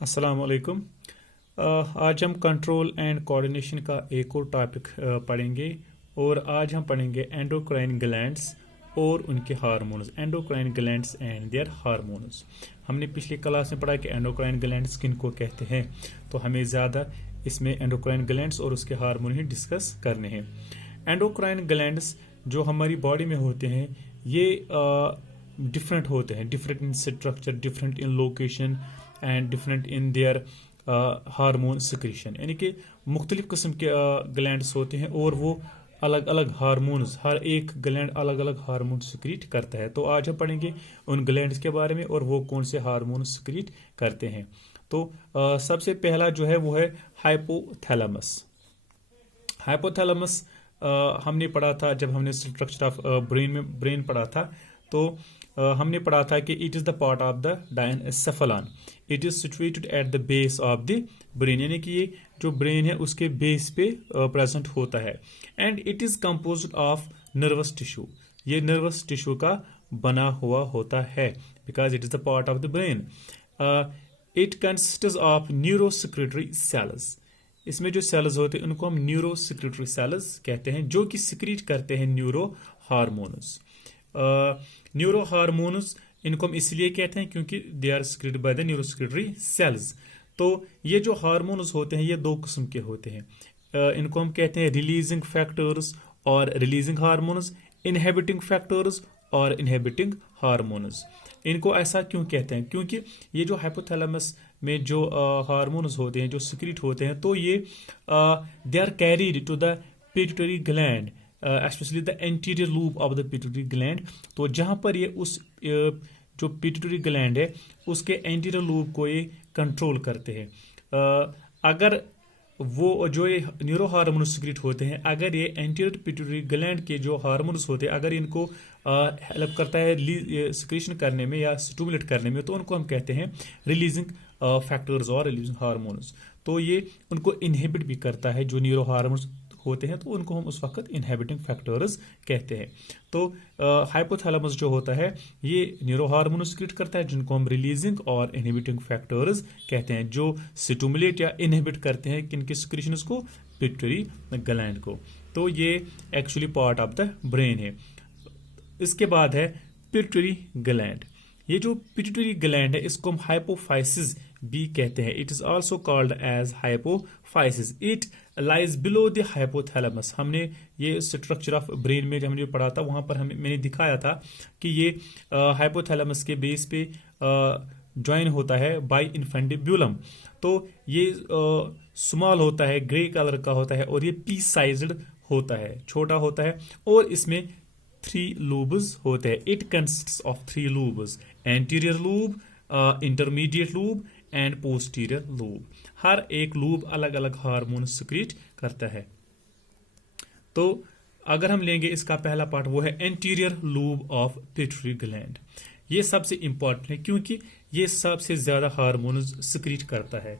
अस्सलाम वालेकुम। आज हम कंट्रोल एंड कोऑर्डिनेशन का एक और टॉपिक पढ़ेंगे और आज हम पढ़ेंगे एंडोक्राइन ग्लैंड्स और उनके hormones. Endocrine glands and their hormones. हमने पिछली क्लास में पढ़ा कि एंडोक्राइन ग्लैंड्स किनको कहते हैं, तो हमें ज़्यादा इसमें एंडोक्राइन ग्लैंड्स और उसके हार्मोन ही डिस्कस करने हैं। एंडोक्राइन ग्लैंड्स जो हमारी बॉडी में होते हैं ये डिफरेंट होते हैं, different in structure, different in location and different in their hormone secretion, यानी कि मुख्तलिफ किस्म के ग्लैंड्स होते हैं और वो अलग अलग हार्मोन्स, हर एक ग्लैंड अलग अलग हार्मोन सिक्रीट करता है। तो आज हम पढ़ेंगे उन ग्लैंड्स के बारे में और वो कौन से हार्मोन सिक्रीट करते हैं। तो सबसे पहला जो है वो है हाइपोथैलेमस। हाइपोथैलेमस हमने पढ़ा था जब हमने स्ट्रक्चर ऑफ ब्रेन पढ़ा था, तो हमने पढ़ा था कि it is the part of the diencephalon. It is situated at the base of the brain, यानी कि ये जो ब्रेन है उसके बेस पे प्रेजेंट होता है। And it is composed of nervous tissue. ये नर्वस टिश्यू का बना हुआ होता है because it is the part of the brain. It consists of neurosecretory cells. इसमें जो सेल्स होते हैं उनको हम न्यूरोसेक्रेटरी सेल्स कहते हैं, जो कि सिक्रीट करते हैं न्यूरो हार्मोन्स। न्यूरो हार्मोन्स इनको हम इसलिए कहते हैं क्योंकि they are secreted by the neurosecretory cells. तो ये जो हार्मोन्स होते हैं ये दो किस्म के होते हैं। इनको हम कहते हैं रिलीजिंग फैक्टर्स और रिलीजिंग हार्मोन्स, इनहिबिटिंग फैक्टर्स और इनहिबिटिंग हार्मोन्स। इनको ऐसा क्यों कहते हैं? क्योंकि ये जो हाइपोथैलेमस में जो हार्मोन्स होते हैं, जो सिक्रीट होते हैं, तो ये they are carried to the pituitary gland, especially the anterior lobe of the pituitary gland। तो जहाँ पर ये उस जो पिट्यूटरी ग्लैंड है उसके एंटीरियर लूब को ये कंट्रोल करते हैं। अगर वो जो ये न्यूरो हार्मोन्स सिक्रीट होते हैं, अगर ये एंटीरियर पिट्यूटरी ग्लैंड के जो हार्मोन्स होते हैं अगर इनको हेल्प करता है सिक्रीशन करने में या स्टिमुलेट करने में, तो उनको हम कहते हैं रिलीजिंग फैक्टर्स और रिलीजिंग हार्मोन्स। तो ये उनको इनहिबिट भी करता है, जो न्यूरो हार्मोन्स होते हैं तो उनको हम उस वक्त इनहिबिटिंग फैक्टर्स कहते हैं। तो हाइपोथैलेमस जो होता है ये न्यूरो हार्मोन सिक्रीट करता है, जिनको हम रिलीजिंग और इनहिबिटिंग फैक्टर्स कहते हैं, जो स्टिमुलेट या इनहिबिट करते हैं किनके सिक्रीशंस को, पिट्यूटरी ग्लैंड को। तो ये actually part of the brain है। इसके बाद है पिट्यूटरी ग्लैंड। ये जो पिट्यूटरी ग्लैंड है इसको हम हाइपोफाइसिस भी कहते हैं। It is also called as hypophysis. It lies below the hypothalamus. हमने ये स्ट्रक्चर ऑफ ब्रेन में जब हमने पढ़ा था वहां पर मैंने दिखाया था कि ये हाइपोथैलेमस के बेस पे ज्वाइन होता है बाय इन्फेंडिब्यूलम। तो ये स्मॉल होता है, ग्रे कलर का होता है और ये पीस साइज्ड होता है, छोटा होता है, और इसमें 3 लूब्स होते हैं। It consists of 3 lobes, anterior lobe, intermediate lobe and posterior lobe. हर एक लूब अलग अलग हार्मोन सिक्रीट करता है। तो अगर हम लेंगे इसका पहला पार्ट, वो है anterior lube of pituitary gland. ये सबसे इंपॉर्टेंट है क्योंकि ये सबसे ज्यादा हार्मोन सिक्रीट करता है।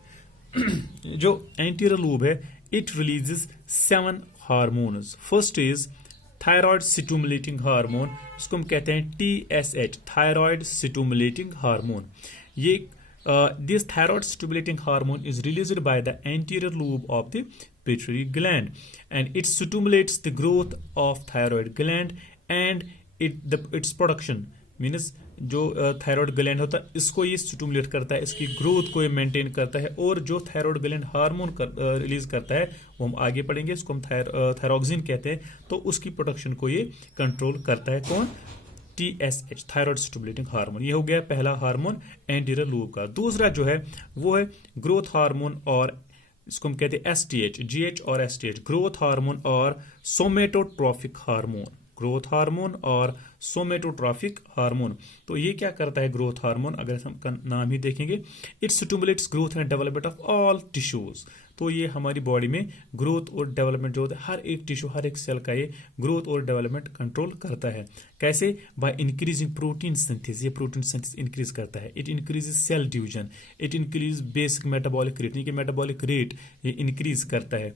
जो एंटीरियर लूब है it releases 7 hormones. First is thyroid stimulating hormone, इसको हम कहते हैं TSH, थायराइड स्टिमुलेटिंग हार्मोन। ये this thyroid stimulating hormone is released by the anterior lobe of the pituitary gland, and it stimulates the growth of thyroid gland and its production means जो thyroid gland होता है इसको ये stimulate करता है, इसकी growth को ये मेंटेन करता है। और जो थायराइड ग्लैंड हार्मोन रिलीज करता है वो हम आगे पढ़ेंगे, इसको हम थायरोक्सिन कहते हैं। तो उसकी प्रोडक्शन को ये कंट्रोल करता है। कौन? TSH, thyroid stimulating hormone. ये हो गया पहला हार्मोन एंटीरियर लूब का। दूसरा जो है वो है ग्रोथ हार्मोन, और इसको हम कहते हैं STH, GH और STH, ग्रोथ हार्मोन और सोमेटोट्रोफिक हार्मोन। ग्रोथ हार्मोन और सोमेटोट्रोफिक हार्मोन। तो ये क्या करता है ग्रोथ हार्मोन, अगर हम नाम ही देखेंगे, it stimulates growth and development of all tissues. तो ये हमारी बॉडी में ग्रोथ और डेवलपमेंट जो होता है, हर एक टिश्यू, हर एक सेल का ये ग्रोथ और डेवलपमेंट कंट्रोल करता है। कैसे? By increasing protein synthesis. ये प्रोटीन सिंथेसिस इंक्रीज करता है। It increases cell division, it increase basic metabolic rate, यानी मेटाबॉलिक रेट ये इंक्रीज करता है।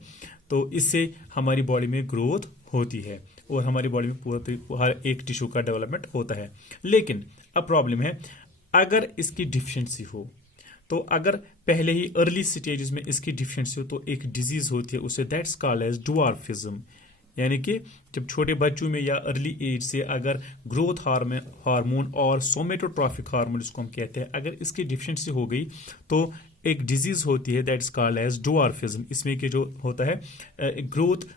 तो इससे हमारी बॉडी में ग्रोथ होती है और हमारी बॉडी में पूरा हर एक टिश्यू का डेवलपमेंट होता है। लेकिन अब प्रॉब्लम है, अगर इसकी डिफिशियंसी हो तो अगर पहले ही अर्ली स्टेजेस में इसकी डिफिशिएंसी हो तो एक डिजीज होती है, उसे दैट्स कॉल्ड एज ड्वार्फिज्म। यानी कि जब छोटे बच्चों में या अर्ली एज से अगर ग्रोथ हार्मोन और सोमेटोट्रॉफिक हार्मोन जिसको हम कहते हैं, अगर इसकी डिफिशिएंसी हो गई तो एक डिजीज होती है दैट्स कॉल्ड एज ड्वार्फिज्म। इसमें कि जो होता है ग्रोथ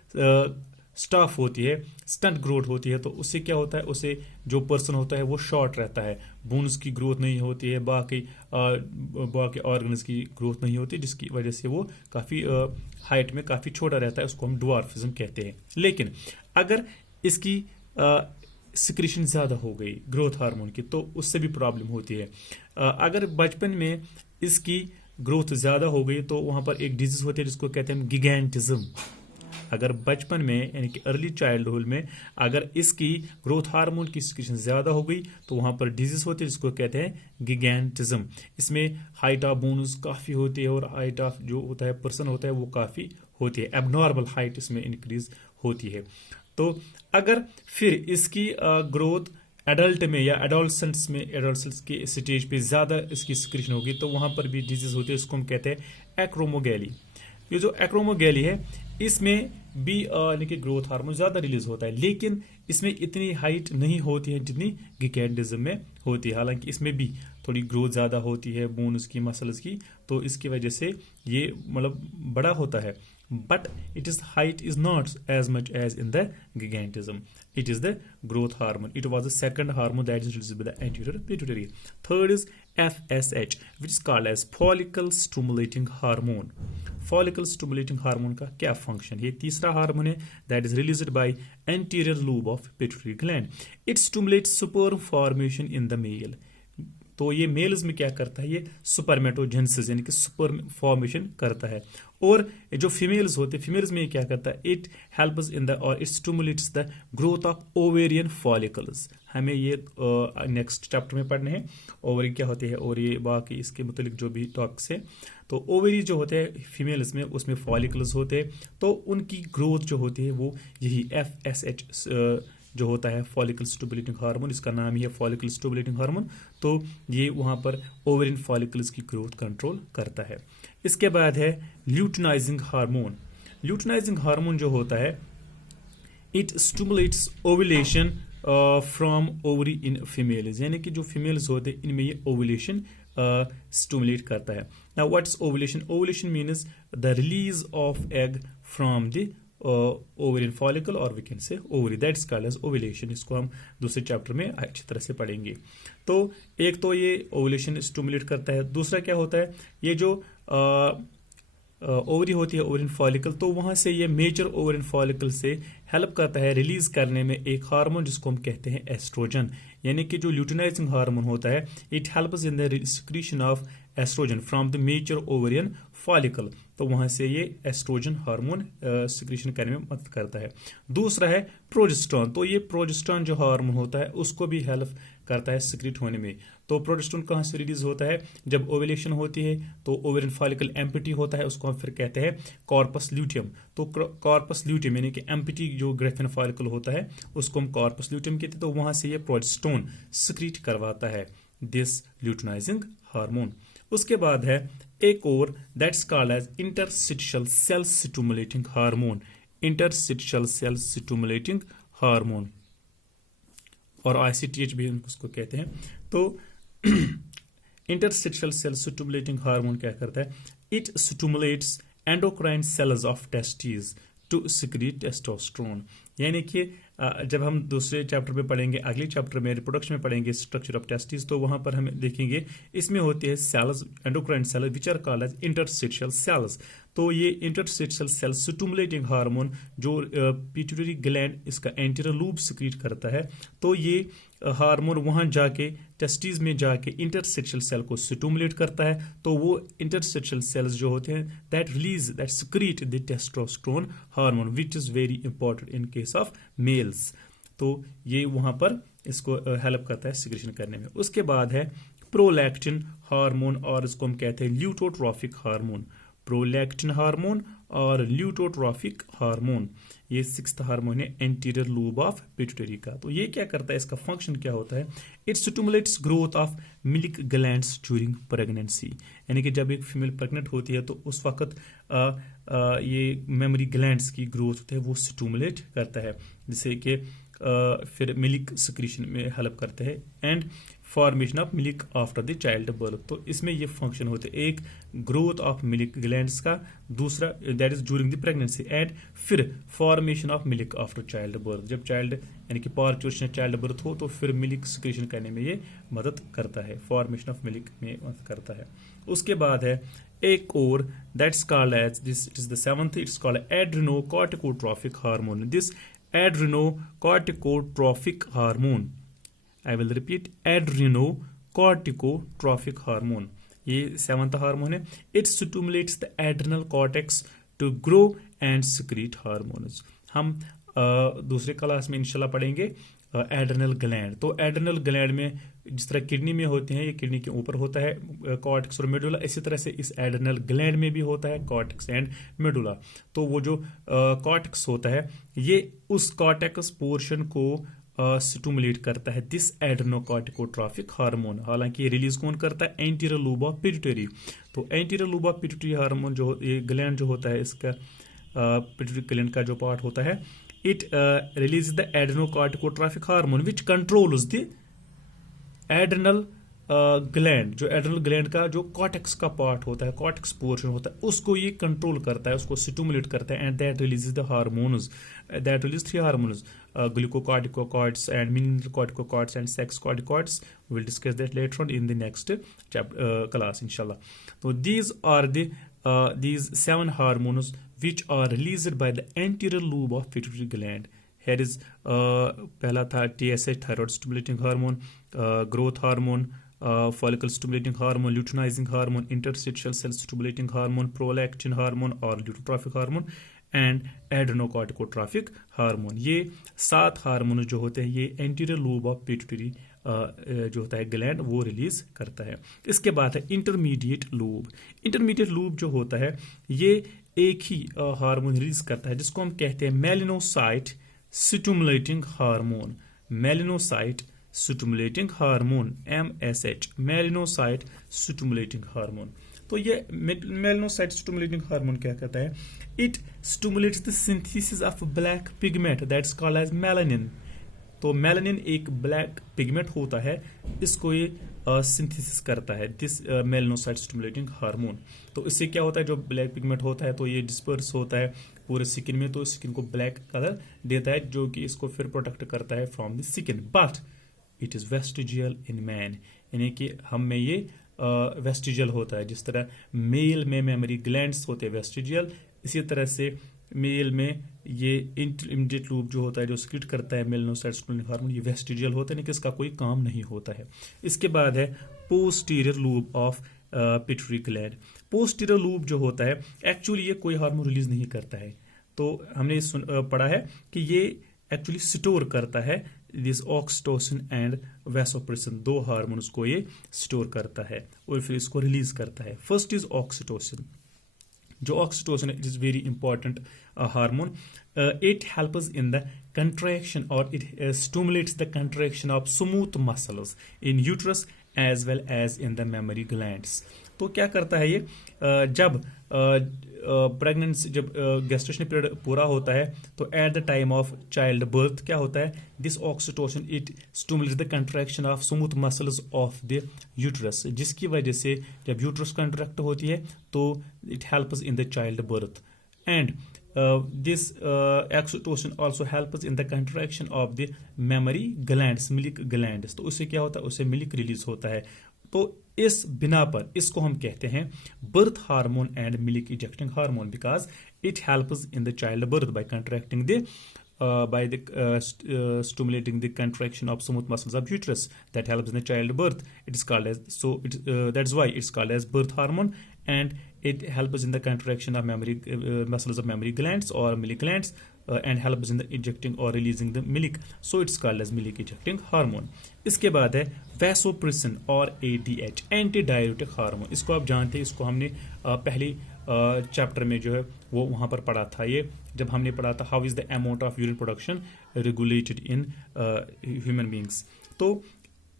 स्टॉप होती है, स्टंट ग्रोथ होती है, तो उससे क्या होता है, उसे जो पर्सन होता है वो शॉर्ट रहता है, बोन्स की ग्रोथ नहीं होती है, बाकी ऑर्गन्स की ग्रोथ नहीं होती, जिसकी वजह से वो काफ़ी हाइट में काफ़ी छोटा रहता है, उसको हम ड्वार्फिज्म कहते हैं। लेकिन अगर इसकी सिक्रीशन ज़्यादा हो गई ग्रोथ हार्मोन की तो उससे भी प्रॉब्लम होती है। अगर बचपन में इसकी ग्रोथ ज़्यादा हो गई तो वहाँ पर एक डिजीज होती है जिसको कहते हैं गिगैंटिज्म। अगर बचपन में यानी कि अर्ली चाइल्डहुड में अगर इसकी ग्रोथ हार्मोन की सिक्रीशन ज़्यादा हो गई तो वहाँ पर डिजीज होती है जिसको कहते हैं गिगैंटिज्म। इसमें हाइट ऑफ बोन्स काफ़ी होती है और हाइट ऑफ जो होता है पर्सन होता है वो काफ़ी होती है, एबनॉर्मल हाइट इसमें इंक्रीज होती है। तो अगर फिर इसकी ग्रोथ एडल्ट में या एडोलसेंट्स के स्टेज पे ज़्यादा इसकी सिक्रीशन होगी तो वहाँ पर भी डिजीज होती है, इसको हम कहते हैं एक्रोमोगैली। ये जो एक्रोमोगैली है इसमें भी यानी कि ग्रोथ हार्मोन ज़्यादा रिलीज होता है, लेकिन इसमें इतनी हाइट नहीं होती है जितनी गिगैंटिज्म में होती है। हालांकि इसमें भी थोड़ी ग्रोथ ज़्यादा होती है बोन्स की, मसल्स की, तो इसकी वजह से ये मतलब बड़ा होता है, but its height is not as much as in the gigantism. It is the growth hormone. It was the second hormone that is released by the anterior pituitary. Third is FSH, which is called as follicle stimulating hormone. Follicle stimulating hormone का क्या function? ये तीसरा hormone है that is released by anterior lobe of pituitary gland. It stimulates sperm formation in the male. तो ये mails में क्या करता है, ये स्पर्मेटोजेनेसिस यानी कि स्पर्म फॉर्मेशन करता है। और जो फीमेल्स होते हैं, फीमेल्स में ये क्या करता है, इट हेल्प्स इन द और it stimulates the growth of ovarian follicles. हमें ये नेक्स्ट चैप्टर में पढ़ने हैं ओवरी क्या होते हैं और ये बाकी इसके मुतालिक जो भी टॉपिक्स है। तो ओवरी जो होते हैं फीमेल्स में, उसमें फॉलिकल्स होते हैं, तो उनकी ग्रोथ जो होती है वो यही FSH जो होता है फॉलिकल स्टिमुलेटिंग हार्मोन, इसका नाम ही है फॉलिकल स्टिमुलेटिंग हार्मोन। तो ये वहाँ पर ओवेरियन फॉलिकल्स की ग्रोथ कंट्रोल करता है। इसके बाद है ल्यूटिनाइजिंग हार्मोन। ल्यूटिनाइजिंग हार्मोन जो होता है it stimulates ovulation from ovary in females, यानी कि जो फीमेल्स होते हैं इनमें ये ओवुलेशन स्टिमुलेट करता है। Now what is ovulation? Ovulation means the release of egg from the ovarian follicle और we can say ovary, that's called as ovulation. इसको हम दूसरे चैप्टर में अच्छी तरह से पढ़ेंगे। तो एक तो ये ओवुलेशन स्टिमुलेट करता है, दूसरा क्या होता है, ये जो ओवरी होती है ओवेरियन फॉलिकल, तो वहाँ से ये मेजर ओवेरियन फॉलिकल से हेल्प करता है रिलीज करने में एक हार्मोन जिसको हम कहते हैं एस्ट्रोजन। यानी कि जो ल्यूटिनाइजिंग हार्मोन होता है it helps in the secretion of oestrogen from the major ovarian follicle, तो वहाँ से ये एस्ट्रोजन हार्मोन सिक्रीशन करने में मदद करता है। दूसरा है प्रोजेस्टेरोन, तो ये प्रोजेस्टेरोन जो हार्मोन होता है उसको भी हेल्प करता है सिक्रीट होने में। तो प्रोजेस्टेरोन कहाँ से रिलीज होता है, जब ओवुलेशन होती है तो ओवेरियन फॉलिकल एम्प्टी होता है, उसको हम फिर कहते हैं कॉर्पस ल्यूटियम। तो कॉर्पस ल्यूटियम यानी कि एम्प्टी जो ग्रेफिन फॉलिकल होता है उसको हम कॉर्पस ल्यूटियम कहते हैं, तो वहाँ से ये प्रोजेस्टेरोन सिक्रीट करवाता है दिस ल्यूटिनाइजिंग हार्मोन। उसके बाद है एक और that's called as interstitial cell stimulating hormone. Interstitial cell stimulating hormone और ICTH भी उसको कहते हैं। तो इंटरस्टिशियल सेल स्टिमुलेटिंग हार्मोन क्या करता है, it stimulates endocrine cells of testis to secrete testosterone. यानी कि जब हम दूसरे चैप्टर में पढ़ेंगे, अगले चैप्टर में रिप्रोडक्शन में पढ़ेंगे स्ट्रक्चर ऑफ टेस्टिस, तो वहां पर हम देखेंगे इसमें होती है cells endocrine cells which are called as interstitial cells. तो ये इंटरस्टिशियल सेल स्टिमुलेटिंग हार्मोन जो पिट्यूटरी ग्लैंड इसका एंटीरियर लूब सिक्रीट करता है, तो ये हार्मोन वहां जाके टेस्टिस में जाके इंटरस्टिशियल सेल को स्टिमुलेट करता है, तो वो इंटरस्टिशियल सेल्स जो होते हैं that secrete the testosterone hormone which is very important in case of males. तो ये वहां पर इसको हेल्प करता है सिक्रीशन करने में। उसके बाद है प्रोलैक्टिन हार्मोन और इसको हम कहते हैं ल्यूटोट्रॉफिक हार्मोन। प्रोलैक्टिन हार्मोन और ल्यूटोट्रॉफिक हार्मोन, ये सिक्स्थ हार्मोन है एंटीरियर लूब ऑफ पिट्यूटरी का। तो ये क्या करता है, इसका फंक्शन क्या होता है, it stimulates growth of milk glands during pregnancy, यानी कि जब एक फीमेल प्रेग्नेंट होती है तो उस वक्त ये मेमोरी ग्लैंड्स की ग्रोथ होती है वो स्टिमुलेट करता है, जिससे कि फिर मिल्क सिक्रीशन में हेल्प करते हैं and formation of milk after the child birth. तो इसमें ये फंक्शन होते हैं, एक ग्रोथ ऑफ मिल्क ग्लैंड्स का, दूसरा that is during the pregnancy, and फिर formation of milk after child birth, जब चाइल्ड यानी कि पार्चुरेशन चाइल्ड बर्थ हो तो फिर मिल्क सिक्रीशन करने में ये मदद करता है, फॉर्मेशन ऑफ मिल्क में मदद करता है। उसके बाद है एक और, that's called as this, it is the seventh, it's called adrenocorticotropic hormone. This adrenocorticotropic hormone, I will repeat, adrenocorticotropic hormone, ये सेवंथ हार्मोन है। It stimulates the adrenal cortex to grow and secrete hormones. हम दूसरे class में इंशाल्लाह पढ़ेंगे adrenal gland. तो adrenal gland में जिस तरह किडनी में होते हैं, ये किडनी के ऊपर होता है कॉर्टेक्स और मेडुला, इसी तरह से इस एड्रिनल ग्लैंड में भी होता है कॉर्टेक्स एंड मेडुला। तो वो जो कॉर्टेक्स होता है ये उस कॉर्टेक्स पोर्शन को स्टिमुलेट करता है, दिस एड्रेनोकॉर्टिकोट्रॉफिक हार्मोन। हालांकि ये रिलीज कौन करता है, एंटीरियर लूब ऑफ पिट्यूटरी। तो anterior lube of pituitary hormone जो ये ग्लैंड जो होता है, इसका पिट्यूटरी ग्लैंड का जो पार्ट होता है, it releases the adrenocorticotropic hormone which controls the adrenal gland, जो एड्रिनल ग्लैंड का जो कॉर्टेक्स का पार्ट होता है, कॉर्टेक्स पोर्शन होता है, उसको ये कंट्रोल करता है, उसको स्टिमुलेट करता है, and that releases the hormones, that release 3 hormones, glucocorticoids and mineralocorticoids and sex corticoids. We will discuss that later on in the next class इंशाल्लाह। तो these are these 7 hormones which are released by the anterior lobe of pituitary gland. Here is पहला था TSH, thyroid stimulating hormone, growth hormone, follicle stimulating hormone, luteinizing hormone, interstitial cell stimulating hormone, prolactin hormone और leukotropic hormone and एड्रेनोकॉर्टिकोट्रॉपिक hormone. ये 7 hormone जो होते हैं ये anterior lube of pituitary जो होता है ग्लैंड वो रिलीज करता है। इसके बाद है इंटरमीडिएट लूब। इंटरमीडिएट लूब जो होता है ये एक ही हार्मोन रिलीज करता है जिसको हम कहते हैं melanocyte stimulating hormone, melanocyte stimulating hormone, MSH, melanocyte stimulating hormone. तो ये मेलानोसाइट स्टिमुलेटिंग हार्मोन क्या कहता है, it stimulates the synthesis of black pigment that's called as melanin. तो मेलानिन एक ब्लैक पिगमेंट होता है, इसको ये सिंथेसिस करता है, दिस मेलानोसाइट स्टिमुलेटिंग हार्मोन। तो इससे क्या होता है, जो ब्लैक पिगमेंट होता है तो ये डिस्पर्स होता है पूरे स्किन में, तो स्किन को ब्लैक कलर देता है जो कि इसको फिर प्रोटेक्ट करता है from the skin. But it is vestigial in man, यानी कि हम में ये वेस्टिजियल होता है। जिस तरह मेल में मेमोरी ग्लैंड्स होते हैं वेस्टिजियल, इसी तरह से मेल में ये इंटरमीडिएट लूब जो होता है जो सिक्रीट करता है मेलानोसाइट स्टिमुलेटिंग हार्मोन, ये वेस्टिजियल होता है, लेकिन इसका कोई काम नहीं होता है। इसके बाद है posterior lube of pituitary gland. Posterior lube जो होता है एक्चुअली ये कोई हार्मोन रिलीज नहीं करता है, तो हमने पढ़ा है कि ये एक्चुअली स्टोर करता है this oxytocin and vasopressin, 2 hormones को ये स्टोर करता है और फिर इसको रिलीज करता है। First is oxytocin. जो oxytocin it is very important hormone, it helps in the contraction और it stimulates the contraction of smooth muscles in uterus as well as in the mammary glands. तो क्या करता है ये, जब प्रेगनेंसी जब gestation period पूरा होता है तो at the time of child birth क्या होता है, this oxytocin it stimulates the contraction of smooth muscles of the uterus, जिसकी वजह से जब यूट्रस कंट्रैक्ट होती है तो it helps in the child birth and this oxytocin also helps in the contraction of the mammary glands, milk glands. तो उससे क्या होता है, उससे मिल्क रिलीज होता है। तो इस बिना पर इसको हम कहते हैं birth hormone and milk ejecting hormone, because it helps in the child birth bye contracting the stimulating the contraction of smooth muscles of uterus that helps in the child birth. It is called as, so that's why it's called as birth hormone, and it helps in the contraction of memory muscles of memory glands or milk glands and helps in the ejecting or releasing the milk, so it's called as milk ejecting hormone. इसके बाद है vasopressin और ADH, anti diuretic hormone. इसको आप जानते हैं, इसको हमने पहले चैप्टर में जो है वो वहाँ पर पढ़ा था. ये जब हमने पढ़ा था how is the amount of urine production regulated in human beings. तो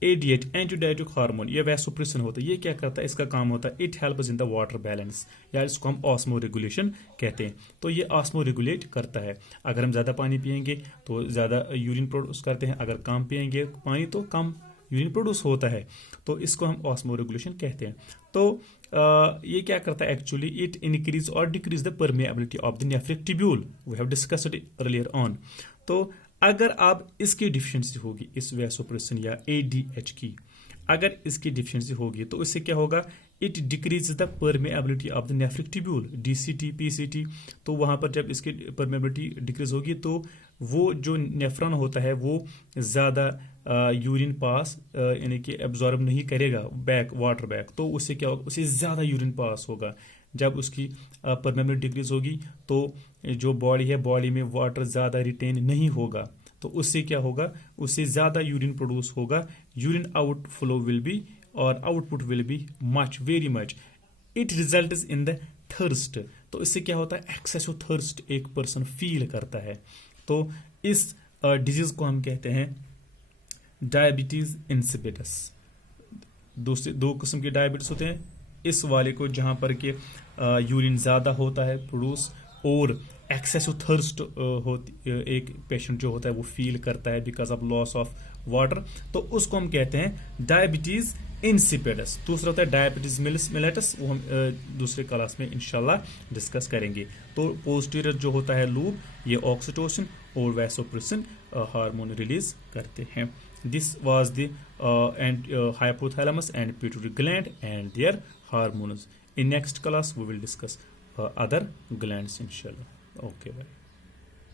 ADH एंटी डाययूरेटिक हार्मोन, ये वैसोप्रेसिन होता है. ये क्या करता है, इसका काम होता है it helps in the water balance, या इसको हम ऑस्मो रेगुलेशन कहते हैं. तो ये ऑस्मो रेगुलेट करता है. अगर हम ज़्यादा पानी पियेंगे तो ज़्यादा यूरिन प्रोड्यूस करते हैं, अगर कम पियेंगे पानी तो कम यूरिन प्रोड्यूस होता है. तो इसको हम ऑस्मो रेगुलेशन कहते हैं. तो ये क्या करता है एक्चुअली, इट इंक्रीज और decrease the permeability of the nephric tubule, we have discussed it earlier on. तो अगर आप इसकी डिफिशिएंसी होगी, इस वैसोप्रेसिन या ADH की अगर इसकी डिफिशिएंसी होगी तो इससे क्या होगा, it decrease the permeability of the nephric tubule, DCT PCT. तो वहाँ पर जब इसकी परमेबिलिटी डिक्रीज होगी तो वो जो नेफ्रॉन होता है वो ज़्यादा यूरिन पास यानी कि एब्जॉर्ब नहीं करेगा बैक वाटर बैक. तो उससे क्या होगा, उससे ज़्यादा यूरिन पास होगा. जब उसकी परमेबिलिटी डिक्रीज होगी तो जो बॉडी है, बॉडी में वाटर ज़्यादा रिटेन नहीं होगा. तो उससे क्या होगा, उससे ज़्यादा यूरिन प्रोड्यूस होगा. Urine out flow will be और output will be much, very much. It results in the thirst. तो इससे क्या होता है, एक्सेसिव थर्स्ट एक पर्सन फील करता है. तो इस डिजीज को हम कहते हैं डायबिटीज इंसिपिडस. दूसरे दो किस्म के डायबिटीज होते हैं. इस वाले को जहाँ पर के यूरिन ज़्यादा होता है प्रोड्यूस और एक्सेसिव थर्स्ट होती एक पेशेंट जो होता है वो फील करता है because of loss of water, तो उसको हम कहते हैं डायबिटीज इंसिपिडस. दूसरा होता है डायबिटीज मिलेटस, वो हम दूसरे क्लास में इंशाल्लाह डिस्कस करेंगे. तो पोस्टीरियर जो होता है लूब, ये ऑक्सीटोसिन और वैसोप्रेसिन हार्मोन रिलीज करते हैं. This was the hypothalamus and pituitary gland and their hormones. In next class we will discuss other glands inshallah. Okay, bye.